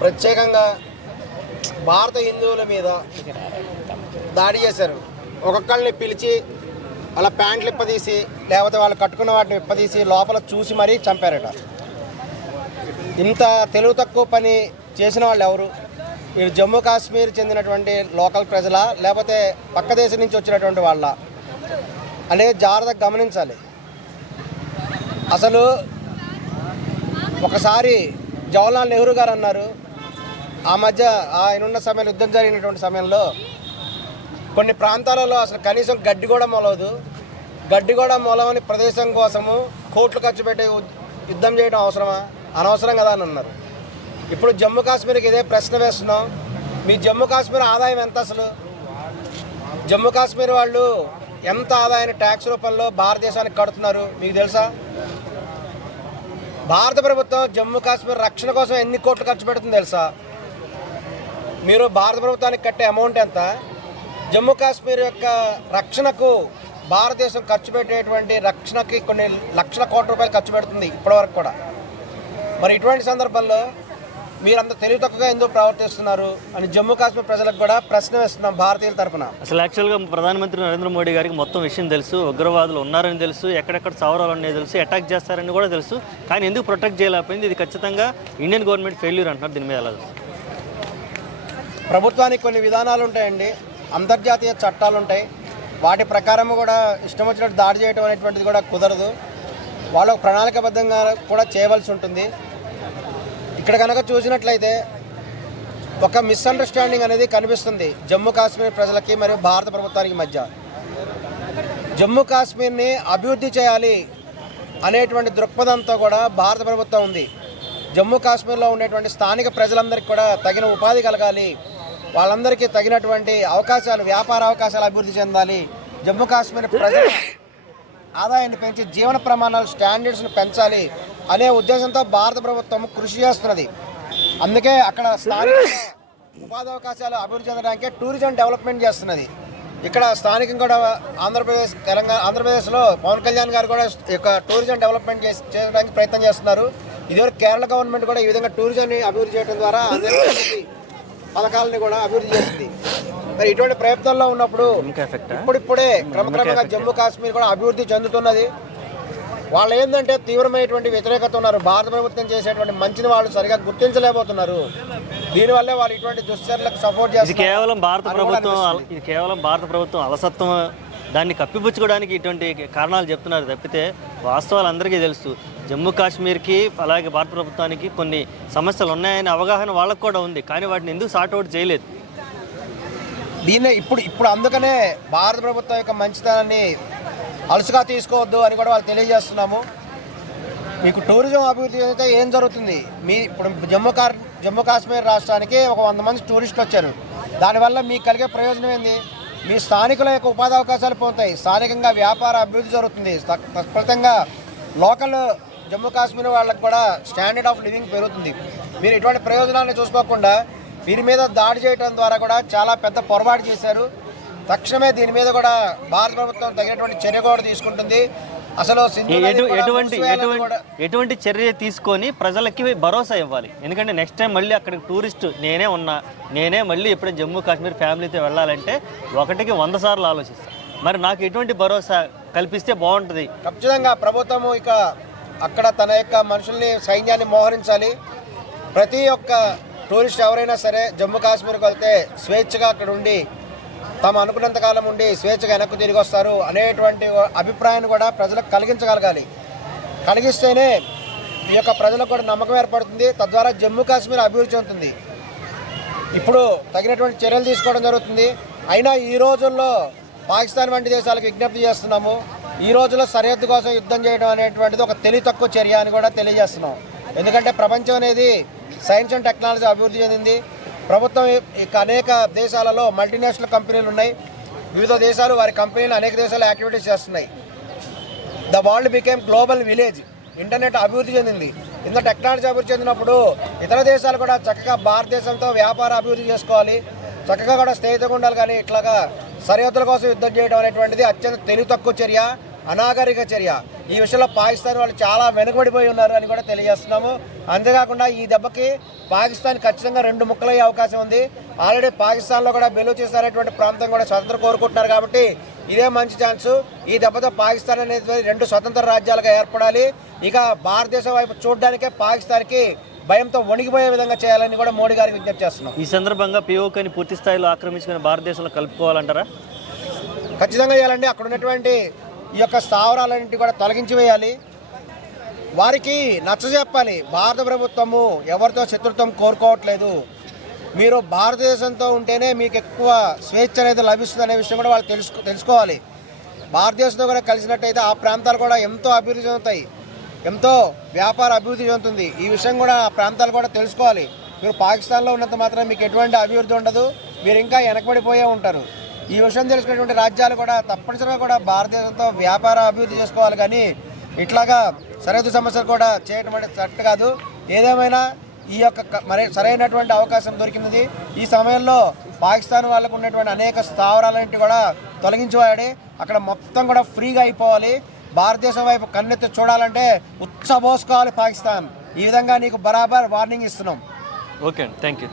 ప్రత్యేకంగా భారత హిందువుల మీద దాడి చేశారు. ఒక్కొక్కరిని పిలిచి వాళ్ళ ప్యాంట్లు ఇప్పదీసి లేకపోతే వాళ్ళు కట్టుకున్న వాటిని ఇప్పదీసి లోపల చూసి మరీ చంపారట. ఇంత తెలుగు తక్కువ పని చేసిన వాళ్ళు ఎవరు? ఈ జమ్మూ కాశ్మీర్ చెందినటువంటి లోకల్ ప్రజల లేకపోతే పక్క దేశం నుంచి వచ్చినటువంటి వాళ్ళ అనేది జాగ్రత్తగా గమనించాలి. అసలు ఒకసారి జవహర్లాల్ నెహ్రూ గారు అన్నారు, ఆ మధ్య ఆయన ఉన్న సమయంలో యుద్ధం జరిగినటువంటి సమయంలో కొన్ని ప్రాంతాలలో అసలు కనీసం గడ్డి కూడా మొలవదు, గడ్డి కూడా మొలవని ప్రదేశం కోసము కోట్లు ఖర్చు పెట్టి యుద్ధం చేయడం అవసరమా, అనవసరం కదా అని అన్నారు. ఇప్పుడు జమ్మూ కాశ్మీర్కి ఇదే ప్రశ్న వేస్తున్నాం. మీ జమ్మూ కాశ్మీర్ ఆదాయం ఎంత? అసలు జమ్మూ కాశ్మీర్ వాళ్ళు ఎంత ఆదాయాన్ని ట్యాక్స్ రూపంలో భారతదేశానికి కడుతున్నారు మీకు తెలుసా? భారత ప్రభుత్వం జమ్మూ కాశ్మీర్ రక్షణ కోసం ఎన్ని కోట్లు ఖర్చు పెడుతుంది తెలుసా? మీరు భారత ప్రభుత్వానికి కట్టే అమౌంట్ ఎంత? జమ్మూ కాశ్మీర్ యొక్క రక్షణకు భారతదేశం ఖర్చు పెట్టేటువంటి రక్షణకి కొన్ని లక్షల కోట్ల రూపాయలు ఖర్చు పెడుతుంది ఇప్పటివరకు కూడా. మరి ఇటువంటి సందర్భంలో మీరంత తెలివి తక్కువగా ఎందుకు ప్రవర్తిస్తున్నారు అని జమ్మూ కాశ్మీర్ ప్రజలకు కూడా ప్రశ్న వేస్తున్నాం భారతీయుల తరఫున. అసలు యాక్చువల్గా ప్రధానమంత్రి నరేంద్ర మోడీ గారికి మొత్తం విషయం తెలుసు, ఉగ్రవాదులు ఉన్నారని తెలుసు, ఎక్కడెక్కడ సవరాలు అనేది తెలుసు, అటాక్ చేస్తారని కూడా తెలుసు. కానీ ఎందుకు ప్రొటెక్ట్ చేయలేకపోయింది? ఇది ఖచ్చితంగా ఇండియన్ గవర్నమెంట్ ఫెయిల్యూర్ అంటున్నారు. దీని మీద ఎలా తెలుసు? ప్రభుత్వానికి కొన్ని విధానాలు ఉంటాయండి, అంతర్జాతీయ చట్టాలు ఉంటాయి. వాటి ప్రకారం కూడా ఇష్టం వచ్చినట్టు దాడి చేయడం అనేటువంటిది కూడా కుదరదు. వాళ్ళు ప్రణాళికాబద్ధంగా కూడా చేయవలసి ఉంటుంది. ఇక్కడ కనుక చూసినట్లయితే ఒక మిస్అండర్స్టాండింగ్ అనేది కనిపిస్తుంది జమ్మూ కాశ్మీర్ ప్రజలకి మరియు భారత ప్రభుత్వానికి మధ్య. జమ్మూ కాశ్మీర్ని అభివృద్ధి చేయాలి అనేటువంటి దృక్పథంతో కూడా భారత ప్రభుత్వం ఉంది. జమ్మూ కాశ్మీర్లో ఉండేటువంటి స్థానిక ప్రజలందరికీ కూడా తగిన ఉపాధి కలగాలి, వాళ్ళందరికీ తగినటువంటి అవకాశాలు, వ్యాపార అవకాశాలు అభివృద్ధి చెందాలి, జమ్మూ కాశ్మీర్ ప్రజల ఆదాయాన్ని పెంచి జీవన ప్రమాణాలు స్టాండర్డ్స్ను పెంచాలి అనే ఉద్దేశంతో భారత ప్రభుత్వం కృషి చేస్తున్నది. అందుకే అక్కడ స్థానిక ఉపాధి అవకాశాలు అభివృద్ధి చెందడానికి టూరిజం డెవలప్మెంట్ చేస్తున్నది. ఇక్కడ స్థానికంగా కూడా ఆంధ్రప్రదేశ్లో పవన్ కళ్యాణ్ గారు కూడా ఈ యొక్క టూరిజం డెవలప్మెంట్ చేయడానికి ప్రయత్నం చేస్తున్నారు. ఇదివరకు కేరళ గవర్నమెంట్ కూడా ఈ విధంగా టూరిజాన్ని అభివృద్ధి చేయడం ద్వారా పథకాలని కూడా అభివృద్ధి చేస్తుంది. మరి ఇటువంటి ప్రయత్నాల్లో ఉన్నప్పుడు ఇప్పుడిప్పుడే క్రమక్రమంగా జమ్మూ కాశ్మీర్ కూడా అభివృద్ధి చెందుతున్నది. వాళ్ళు ఏంటంటే తీవ్రమైనటువంటి వ్యతిరేకత ఉన్నారు. భారత ప్రభుత్వం చేసేటువంటి మంచిని వాళ్ళు సరిగా గుర్తించలేకపోతున్నారు. దీనివల్లే వాళ్ళు ఇటువంటి దుశ్చర్యలకు సపోర్ట్ చేస్తారు. ఇది కేవలం భారత ప్రభుత్వం అలసత్వం, దాన్ని కప్పిపుచ్చుకోవడానికి ఇటువంటి కారణాలు చెప్తున్నారు తప్పితే వాస్తవాలు అందరికీ తెలుసు. జమ్మూ కాశ్మీర్కి అలాగే భారత ప్రభుత్వానికి కొన్ని సమస్యలు ఉన్నాయనే అవగాహన వాళ్ళకు కూడా ఉంది. కానీ వాటిని ఎందుకు సార్ట్అవుట్ చేయలేదు? దీన్ని ఇప్పుడు అందుకనే భారత ప్రభుత్వం యొక్క మంచితనాన్ని అలసుగా తీసుకోవద్దు అని కూడా వాళ్ళు తెలియజేస్తున్నాము. మీకు టూరిజం అభివృద్ధి అయితే ఏం జరుగుతుంది? ఇప్పుడు జమ్మూ కాశ్మీర్ రాష్ట్రానికి ఒక 100 మంది టూరిస్టులు వచ్చారు. దానివల్ల మీకు కలిగే ప్రయోజనం ఏంది? మీ స్థానికుల యొక్క ఉపాధి అవకాశాలు పోతాయి, స్థానికంగా వ్యాపార అభివృద్ధి జరుగుతుంది, ఫలితంగా లోకల్ జమ్మూ కాశ్మీర్ వాళ్ళకి కూడా స్టాండర్డ్ ఆఫ్ లివింగ్ పెరుగుతుంది. మీరు ఇటువంటి ప్రయోజనాన్ని చూసుకోకుండా వీరి మీద దాడి చేయడం ద్వారా కూడా చాలా పెద్ద పొరపాటు చేశారు. తక్షణమే దీని మీద కూడా భారత ప్రభుత్వం తగినటువంటి చర్య కూడా తీసుకుంటుంది. అసలు ఎటువంటి చర్య తీసుకొని ప్రజలకి భరోసా ఇవ్వాలి. ఎందుకంటే నెక్స్ట్ టైం మళ్ళీ అక్కడికి టూరిస్ట్ నేనే మళ్ళీ ఎప్పుడైనా జమ్మూ కాశ్మీర్ ఫ్యామిలీతో వెళ్ళాలంటే 1కి 100 సార్లు ఆలోచిస్తాను. మరి నాకు ఎటువంటి భరోసా కల్పిస్తే బాగుంటుంది? ఖచ్చితంగా ప్రభుత్వము ఇక అక్కడ తన యొక్క మనుషుల్ని, సైన్యాన్ని మోహరించాలి. ప్రతి ఒక్క టూరిస్ట్ ఎవరైనా సరే జమ్మూ కాశ్మీర్కి వెళ్తే స్వేచ్ఛగా అక్కడ ఉండి తాము అనుకున్నంత కాలం ఉండి స్వేచ్ఛగా వెనక్కు తిరిగి వస్తారు అనేటువంటి అభిప్రాయాన్ని కూడా ప్రజలకు కలిగించగలగాలి. కలిగిస్తేనే ఈ యొక్క ప్రజలకు కూడా నమ్మకం ఏర్పడుతుంది. తద్వారా జమ్మూ కాశ్మీర్ అభివృద్ధి చెందుతుంది. ఇప్పుడు తగినటువంటి చర్యలు తీసుకోవడం జరుగుతుంది. అయినా ఈ రోజుల్లో పాకిస్తాన్ వంటి దేశాలకు విజ్ఞప్తి చేస్తున్నాము. ఈ రోజుల్లో సరిహద్దు కోసం యుద్ధం చేయడం అనేటువంటిది ఒక తెలివి తక్కువ చర్య అని కూడా తెలియజేస్తున్నాం. ఎందుకంటే ప్రపంచం అనేది సైన్స్ అండ్ టెక్నాలజీ అభివృద్ధి చెందింది. ప్రభుత్వం అనేక దేశాలలో మల్టీనేషనల్ కంపెనీలు ఉన్నాయి. వివిధ దేశాలు వారి కంపెనీలు అనేక దేశాలు యాక్టివిటీస్ చేస్తున్నాయి. The world became global village. Internet అభివృద్ధి చెందింది. ఇంత టెక్నాలజీ అభివృద్ధి చెందినప్పుడు ఇతర దేశాలు కూడా చక్కగా భారతదేశంతో వ్యాపార అభివృద్ధి చేసుకోవాలి, చక్కగా కూడా స్నేహితుగా ఉండాలి. కానీ ఇట్లాగా సరిహద్దుల కోసం యుద్ధం చేయడం అనేటువంటిది అత్యంత తెలివి తక్కువ చర్య. అనాగరిక చర్య. ఈ విషయంలో పాకిస్తాన్ వాళ్ళు చాలా వెనుకబడిపోయి ఉన్నారు అని కూడా తెలియజేస్తున్నాము. అంతేకాకుండా ఈ దెబ్బకి పాకిస్తాన్ ఖచ్చితంగా 2 ముక్కలయ్యే అవకాశం ఉంది. ఆల్రెడీ పాకిస్తాన్లో కూడా బెలూచిస్తాన్ అనేటువంటి ప్రాంతం కూడా స్వతంత్రం కోరుకుంటున్నారు కాబట్టి ఇదే మంచి ఛాన్సు. ఈ దెబ్బతో పాకిస్తాన్ అనేది 2 స్వతంత్ర రాజ్యాలుగా ఏర్పడాలి. ఇక భారతదేశం వైపు చూడడానికే పాకిస్తాన్కి భయంతో వణిగిపోయే విధంగా చేయాలని కూడా మోడీ గారికి విజ్ఞప్తి చేస్తున్నాం. ఈ సందర్భంగా పిఓకని పూర్తి స్థాయిలో ఆక్రమించుకుని భారతదేశంలో కలుపుకోవాలంటారా? ఖచ్చితంగా చేయాలండి. అక్కడ ఉన్నటువంటి ఈ యొక్క స్థావరాలన్నింటినీ కూడా తొలగించి వేయాలి. వారికి నచ్చజెప్పాలి, భారత ప్రభుత్వము ఎవరితో శత్రుత్వం కోరుకోవట్లేదు, మీరు భారతదేశంతో ఉంటేనే మీకు ఎక్కువ స్వేచ్ఛ అనేది లభిస్తుంది అనే విషయం కూడా వాళ్ళు తెలుసుకోవాలి. భారతదేశంతో కూడా కలిసినట్టయితే ఆ ప్రాంతాలు కూడా ఎంతో అభివృద్ధి చెందుతాయి, ఎంతో వ్యాపార అభివృద్ధి చెందుతుంది. ఈ విషయం కూడా ఆ ప్రాంతాలు కూడా తెలుసుకోవాలి. మీరు పాకిస్తాన్లో ఉన్నంత మాత్రం మీకు ఎటువంటి అభివృద్ధి ఉండదు, మీరు ఇంకా వెనకబడిపోయే ఉంటారు. ఈ విషయం తెలుసుకున్నటువంటి రాజ్యాలు కూడా తప్పనిసరిగా కూడా భారతదేశంతో వ్యాపార అభివృద్ధి చేసుకోవాలి. కానీ ఇట్లాగా సరిహద్దు సమస్యలు కూడా చేయడం అంటే కరెక్ట్ కాదు. ఏదేమైనా ఈ యొక్క సరైనటువంటి అవకాశం దొరికింది. ఈ సమయంలో పాకిస్తాన్ వాళ్ళకు ఉన్నటువంటి అనేక స్థావరాలన్నింటి కూడా తొలగించివాడి అక్కడ మొత్తం కూడా ఫ్రీగా అయిపోవాలి. భారతదేశం వైపు కన్నెత్తి చూడాలంటే ఉచ్చబోసుకోవాలి పాకిస్తాన్. ఈ విధంగా నీకు బరాబర్ వార్నింగ్ ఇస్తున్నాం. ఓకే అండి, థ్యాంక్ యూ.